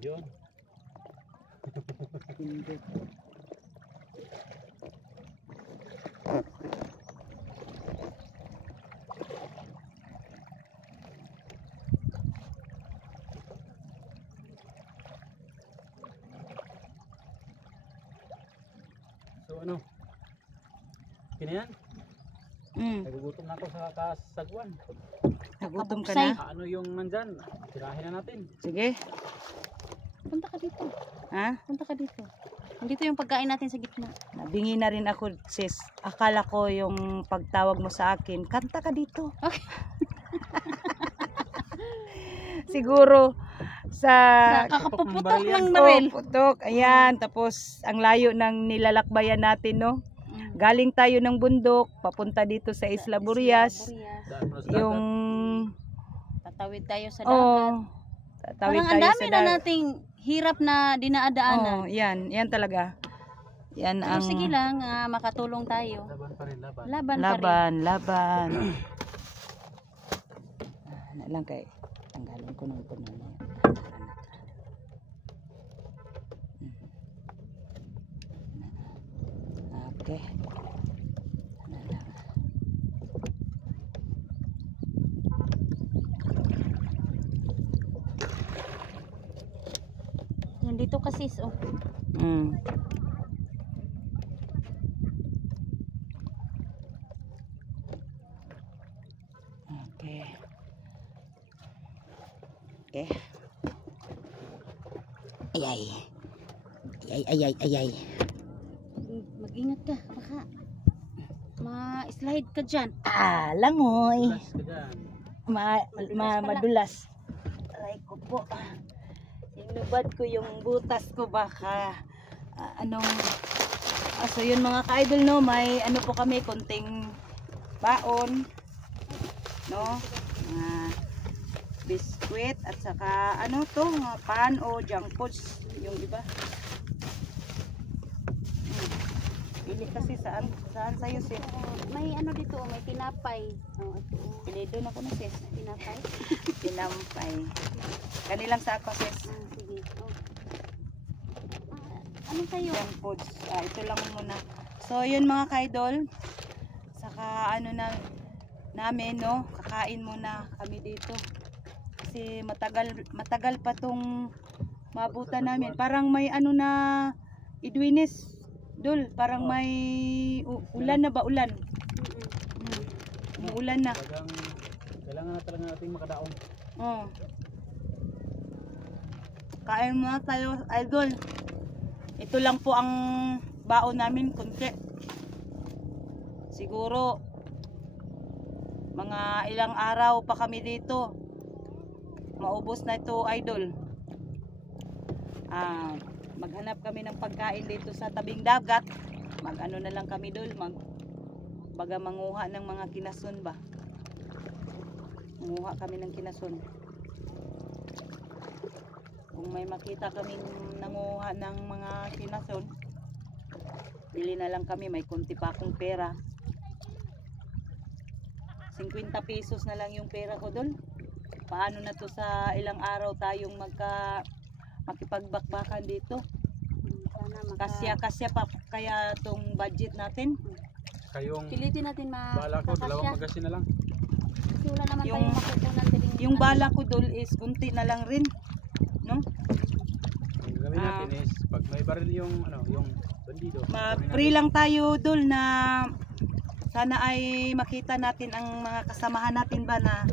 Yun. Pindot. So ano? Kinayan? Nagugutom na ako sa kasagwan. Nagutom ka na? Ano yung nandyan? Tirahin na natin. Sige. Punta ka dito. Ha? Punta ka dito. Dito yung pagkain natin sa gitna. Nabingi na rin ako, sis. Akala ko yung pagtawag mo sa akin, kanta ka dito. Okay. Siguro sa Kakapuputok ng baril. putok. Ayan, tapos ang layo ng nilalakbayan natin, no? Galing tayo ng bundok, papunta dito sa Isla Burias. Yung Tatawid tayo sa dagat. oh, tatawid Parang ang tayo dami sa na dagat. nating hirap na dinaadaanan. Oh, yan talaga. Yan Pero ang sige lang, makatulong tayo. Laban pa rin, laban. Laban pa rin. laban. Ano lang kay tanggalin ko ng puno na yan. Okay. Yan dito kasi, oh. Okay. Okay. Ayay. Ayay. Mag-ingat ka, baka ma-slide ka dyan. Langoy. Plus ka dyan. Madulas. Aray ko po. Sinubad ko yung butas ko baka so yun mga ka-idol, no, may ano po kami, konting baon, no, biskwit at saka ano to, mga pan o junk foods yung iba. Pili kasi saan sa'yo sis? May ano dito, may tinapay. Oh, ito. Pili doon ako na sis. Tinapay? Tinampay. Kanilang sa ako sis. Sige. Oh. Ano sa'yo? Junk foods. Ito lang muna. So yun mga ka-idol. Saka ano na namin, no, kakain muna kami dito. Kasi matagal pa tong mabutan namin. Parang may ano na Idwinis. Dul, parang may ulan na ba? Ulan? Ulan na. Kailangan na talaga natin makadaong. Oh. Kain muna tayo, idol. Ito lang po ang baon namin, kunti. Siguro mga ilang araw pa kami dito. Maubos na ito, idol. Maghanap kami ng pagkain dito sa tabing dagat. Mag-ano na lang kami dul, baga manguha ng mga kinason ba. Manguha kami ng kinason. Kung may makita kaming nanguha ng mga kinason, bili na lang kami, may kunti pa akong pera. 50 pesos na lang yung pera ko dul. Paano na to sa ilang araw tayong makipagbakbakan dito? Kasya pa kaya tong budget natin. Kayong Pilitin natin bala ko, dalawang magasin na lang. Kasi wala naman Yung- tayong makukunan din. Yung bala ko dul is kunti na lang rin, no? Ang gagawin natin is pag may baril yung yung bandido. Free lang tayo dul na sana ay makita natin ang mga kasamahan natin ba na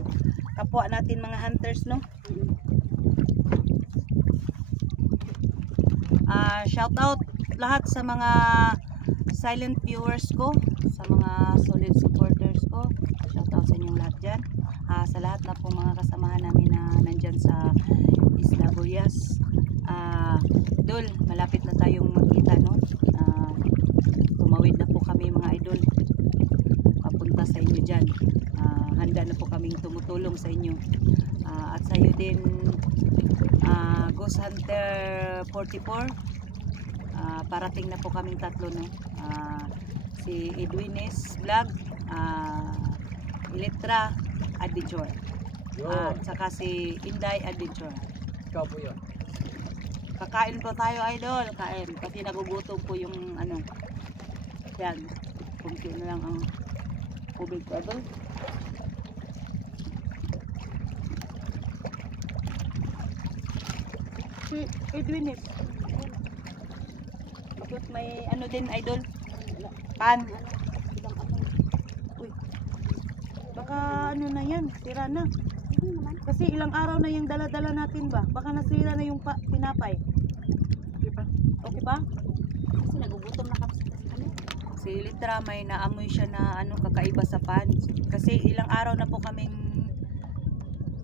kapwa natin mga hunters, no? Shout out lahat sa mga silent viewers ko, sa mga solid supporters ko. Shout out sa inyong lahat dyan. Sa lahat na po mga kasamahan namin na nandyan sa Isla Burias. Dol, malapit na tayong magkita, no? Tumawid na po kami mga idol. Papunta sa inyo dyan. Handa na po kaming tumutulong sa inyo. At sa iyo din, Ghost Hunter 44. Parating na po kaming tatlo, no? Si Edwines Vlog, Electra Adventure, at saka si Inday Adventure. Ikaw po yun. Kakain po tayo, idol. Kain. Kasi nagugutom po yung ano. Yan. Kunti na lang ang tubig ko, idol. Si Edwin eh. Bakit may ano din, idol? Pan. Ibang ano. Uy. Baka ano na yan, sira na. Hindi naman. Kasi ilang araw na yung dala-dala natin ba? Baka nasira na yung tinapay. Di ba? Okay ba? Kasi nagugutom na kasi kami. Si Litra may naamoy siya na ano kakaiba sa pan. Kasi ilang araw na po kaming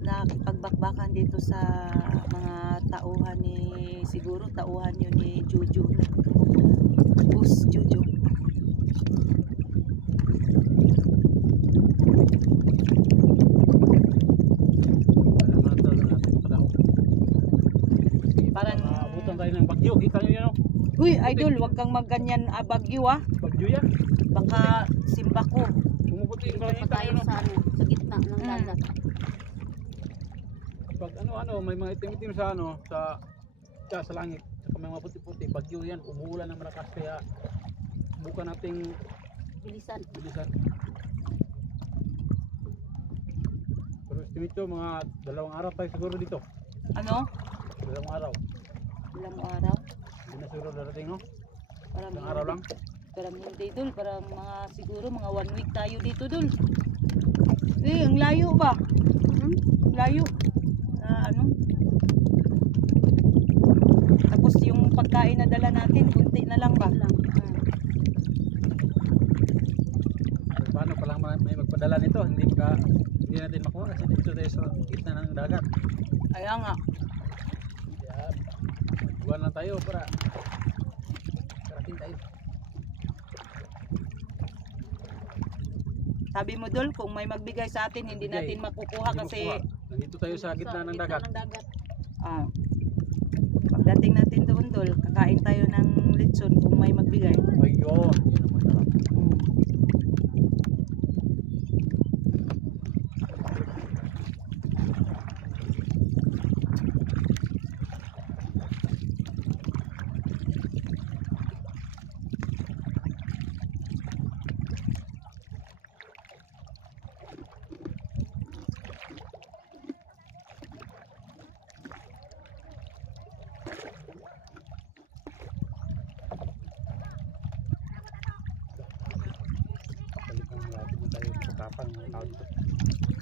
nakipagbakbakan dito sa mga tauhan ni, siguro tauhan yun ni Juju. Bus Juju. Alam mo na talaga natin padaw. Parang Abutan tayo ng bagyo. Kita nyo yan, oh. Uy, idol, wag kang magganyan bagyo ah. Bagyo yan. Baka simba ko. Pumuputi yung Dito pa tayo sa ano, sa gitna ng dagat. Pag may mga itim-itim sa sa langit, saka may mga puti-puti, bagyo yan, umuulan ng malakas, kaya bukan nating Bilisan. bilisan. Pero estimate ko, mga 2 araw tayo siguro dito. Ano? 2 araw. Ilang araw? Hindi na siguro darating, no? Parang 1 araw lang. Parang hindi dul, parang mga siguro mga 1 week tayo dito dul. Eh, ang layo ba? Layo. Ano? Tapos yung pagkain na dala natin, kunti na lang ba? Paano palang may magpadala nito, hindi natin makuha kasi dito tayo sa gitna ng dagat. Kaya nga. Kaya buwan lang tayo para karating tayo. Sabi mo dul, kung may magbigay sa atin, hindi Bigay. natin makukuha Hindi kasi makuha. Nandito tayo sa gitna ng dagat. ah, pagdating natin doon dul, kakain tayo ng lechon kung may magbigay. Ayun, yun ang masarap.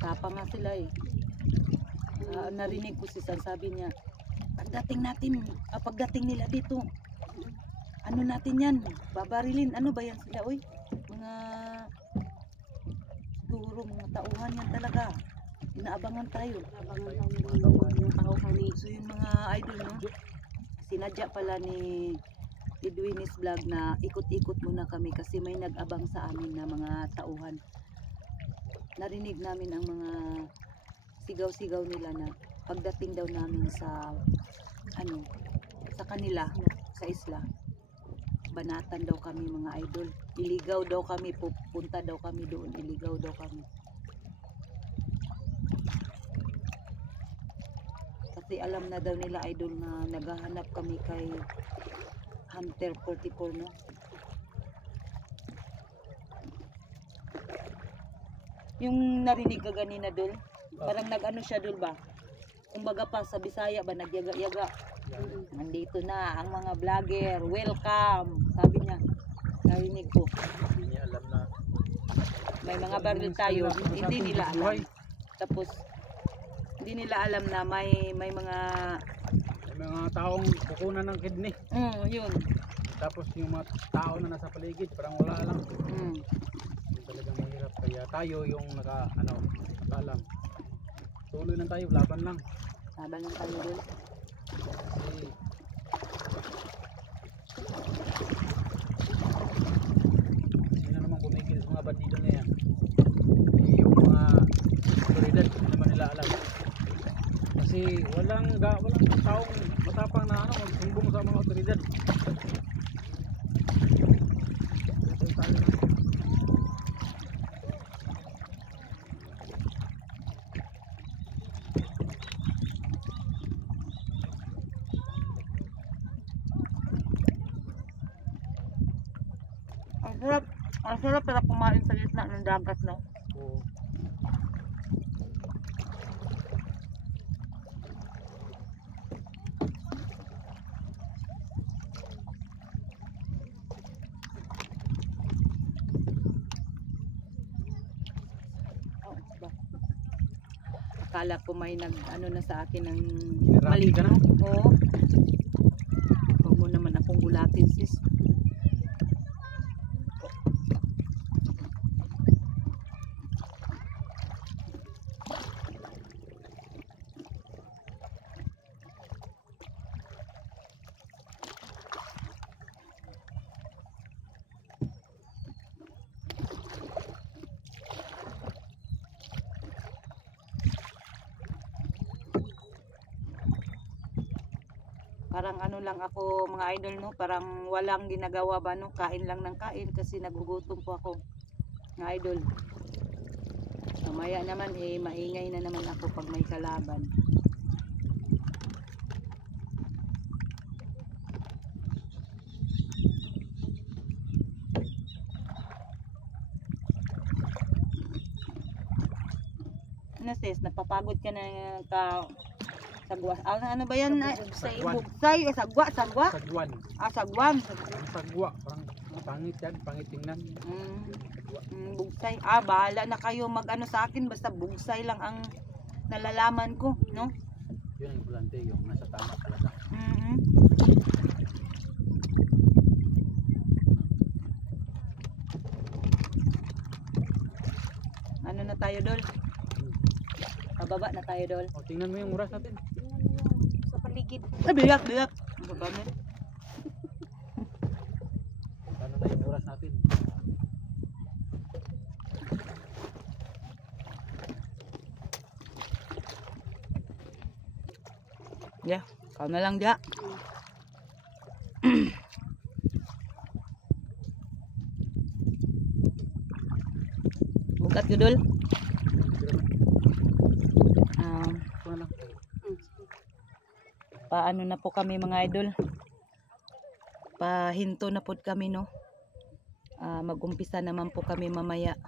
Tapa nga sila eh. Narinig ko si San, sabi niya, pagdating nila dito, ano natin yan, babarilin, ano ba yan sila, oy? Siguro mga tauhan yan talaga. Inaabangan tayo. So yung mga idol, no? Sinadya pala ni Edwinis Vlog na ikot-ikot muna kami kasi may nag-abang sa amin na mga tauhan. Narinig namin ang mga sigaw-sigaw nila na pagdating daw namin sa kanila sa isla, banatan daw kami mga idol, iligaw daw kami, pupunta daw kami doon, iligaw daw kami kasi alam na daw nila idol na naghahanap kami kay Hunter 44, no? Yung narinig ka ganina dul, parang nag-ano siya dul ba? Kumbaga pa sa Bisaya ba, nagyaga-yaga. Nandito na ang mga vlogger, welcome, sabi niya. Narinig ko. Hindi niya alam na May mga baril tayo, hindi nila alam. Tapos, hindi nila alam na may mga taong kukunan ng kidney. Yun. Tapos yung mga tao na nasa paligid, parang wala lang. Yung talagang mahirap. Kaya tayo yung nakalam. Tuloy lang tayo, laban lang. Laban lang tayo dul. Kasi hindi na naman bumigil sa mga bandido na yan. Yung mga otoridad, hindi naman nila alam. Kasi walang taong matapang na magsumbong sa mga otoridad. Tayo lang. Ang sarap para kumain sa gitna ng dagat, no? Oo. Akala ko may ano na sa akin ng Hinarami ka na? Oo. Huwag mo naman akong gulatin, sis. Parang ano lang ako mga idol, no? Parang walang ginagawa ba, no? Kain lang ng kain kasi nagugutom po ako mga idol. Mamaya naman maingay na naman ako pag may kalaban. Ano sis, napapagod ka na sagwa. Ano ba yan? Bugsay, sagwa. Sagwan. Sagwan. Ang sagwa. Parang pangit yan. Pangit tingnan. Bugsay. Bahala na kayo mag-ano sa akin. Basta bugsay lang ang nalalaman ko, no? Yun ang importante. Yung nasa tama talaga. Ano na tayo, Dol? Pababa na tayo, Dol. O, tingnan mo yung oras natin. Sa paligid. Biyak. Baba na. Paano na yung oras natin? Yeah, kau na lang dia. Bukat Gudol. Ito na lang. Paano na po kami mga idol? Pahinto na po kami, no? Mag-umpisa naman po kami mamaya.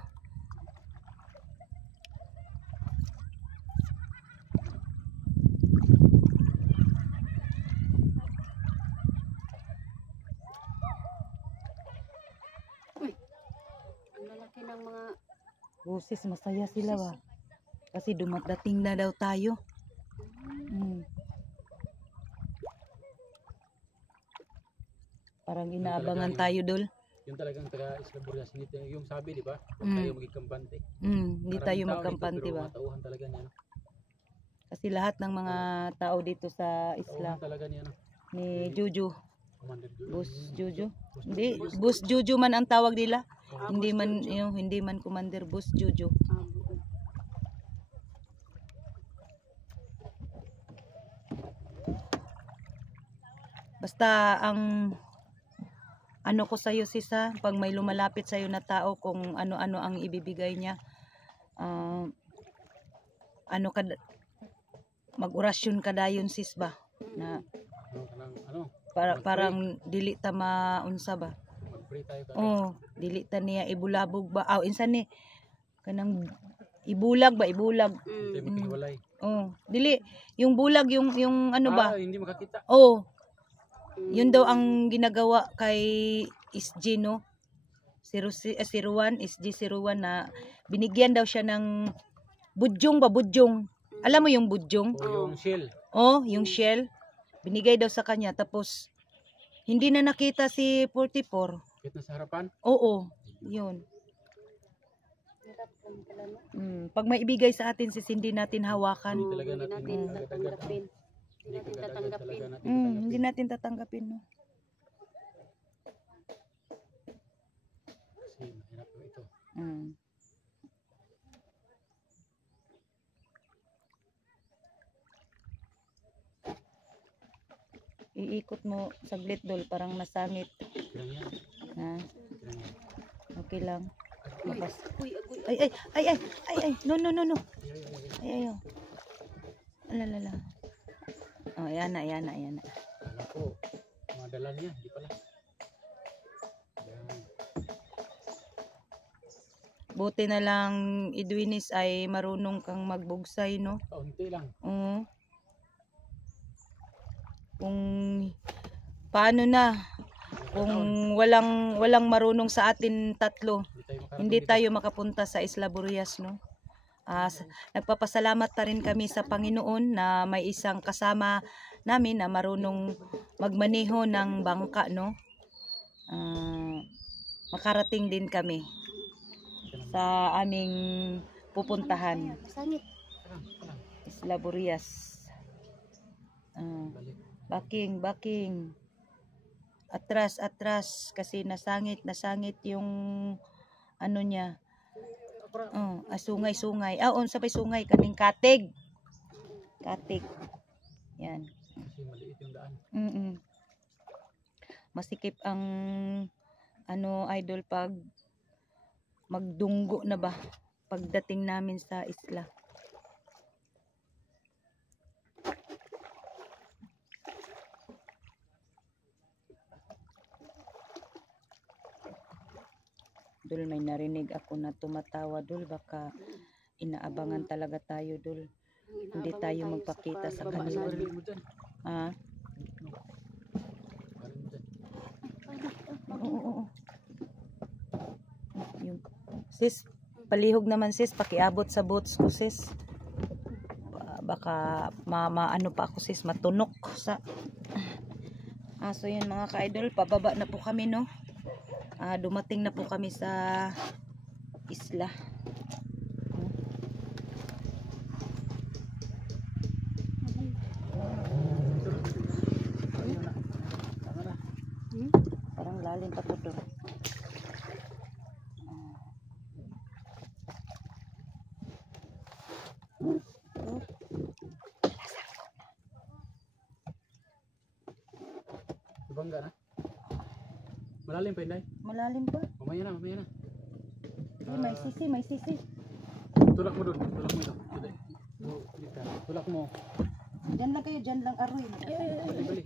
Ang lalaki ng mga Busis, masaya sila ba? Kasi dumadating na daw tayo. Parang inaabangan tayo, Dol. Yung talagang taga Isla Burias. Yung sabi, di ba? Huwag tayo magkampante. Hindi tayo magkampante ba? Matauhan talaga niya. Kasi lahat ng mga tao dito sa isla Matauhan talaga niya. ni Juju, Commander Juju. Bus Juju. Hindi, Bus Juju man ang tawag nila. Hindi man Commander Bus Juju. Basta ang ano ko sa'yo sis ha, pag may lumalapit sa'yo na tao kung ano-ano ang ibibigay niya, mag-orasyon ka dayon sis ba? Na, parang dili ta maunsa ba? Mag-pray tayo ka. Oh, dili ta niya ibulabog ba? Insan ni kanang ibulag ba? Ibulag. Hindi maghiwalay. Oh, dili yung bulag yung ano ba? Hindi makakita. Oh. Yun daw ang ginagawa kay SG, no? 01, SG01 na binigyan daw siya ng budyong ba? Budyong. Alam mo yung budyong? O yung shell. Oh, yung shell. Binigay daw sa kanya. Tapos, hindi na nakita si 44. Kahit nasa harapan. Oo, yun. Pag may ibigay sa atin, sis, hindi natin hawakan. Hindi talaga natin tatanggapin. Hindi natin tatanggapin. Hindi natin tatanggapin, no? Kasi mahirap po ito. Iikot mo saglit, Dol, parang nasangit. Kailan yan? Ha? Kailan yan? Okay lang. Mapas. Uy, agoy. Ay. No. Ay. Alalala. Oh, ayan na. Alam ko, mga dala niya, hindi pala. Yan. Buti na lang, Edwinis, ay marunong kang magbugsay, no? Kaunti lang. Oo. Kung paano na, kung walang marunong sa atin tatlo, hindi tayo makapunta sa Isla Burias, no? Nagpapasalamat na rin kami sa Panginoon na may isang kasama namin na marunong magmaneho ng bangka, no? Makarating din kami sa aming pupuntahan, Sangit. Isla Burias. Baking. Atras kasi nasangit yung ano niya. Sungay. Sabay sungay kaning katig. Yan. Kasi maliit yung daan. Masikip ang idol pag magdunggo na ba pagdating namin sa isla. Dul, may narinig ako na tumatawa, Dul. Baka inaabangan talaga tayo, Dul. Hindi tayo magpakita sa kanila. Oo. Sis, palihog naman sis, pakiabot sa boats ko sis. Baka ano pa ako sis, matunok sa. So yun mga ka-idol, pababa na po kami, no. Dumating na po kami sa isla. Parang lalim pa po doon. Bangga na. Malalim pa Inday? Malalim pa? Mamaya na. May sisi. Tulak mo doon. Tulak mo. Diyan lang kayo, diyan lang aroy. Bali.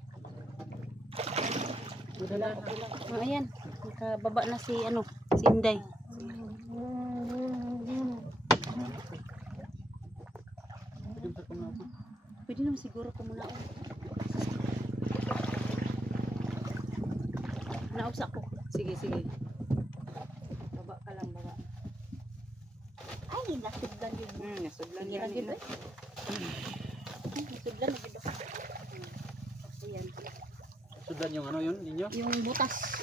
Ayan. Nakababa na si Inday. Pwede naman siguro kumunaon. Naubs ako. Sige. Baba ka lang, baba. Ay, nasudlan yun. Nasudlan Sige lang yun. Nasudlan na yun. Ayan. Sudan yung yun ninyo? Yung butas.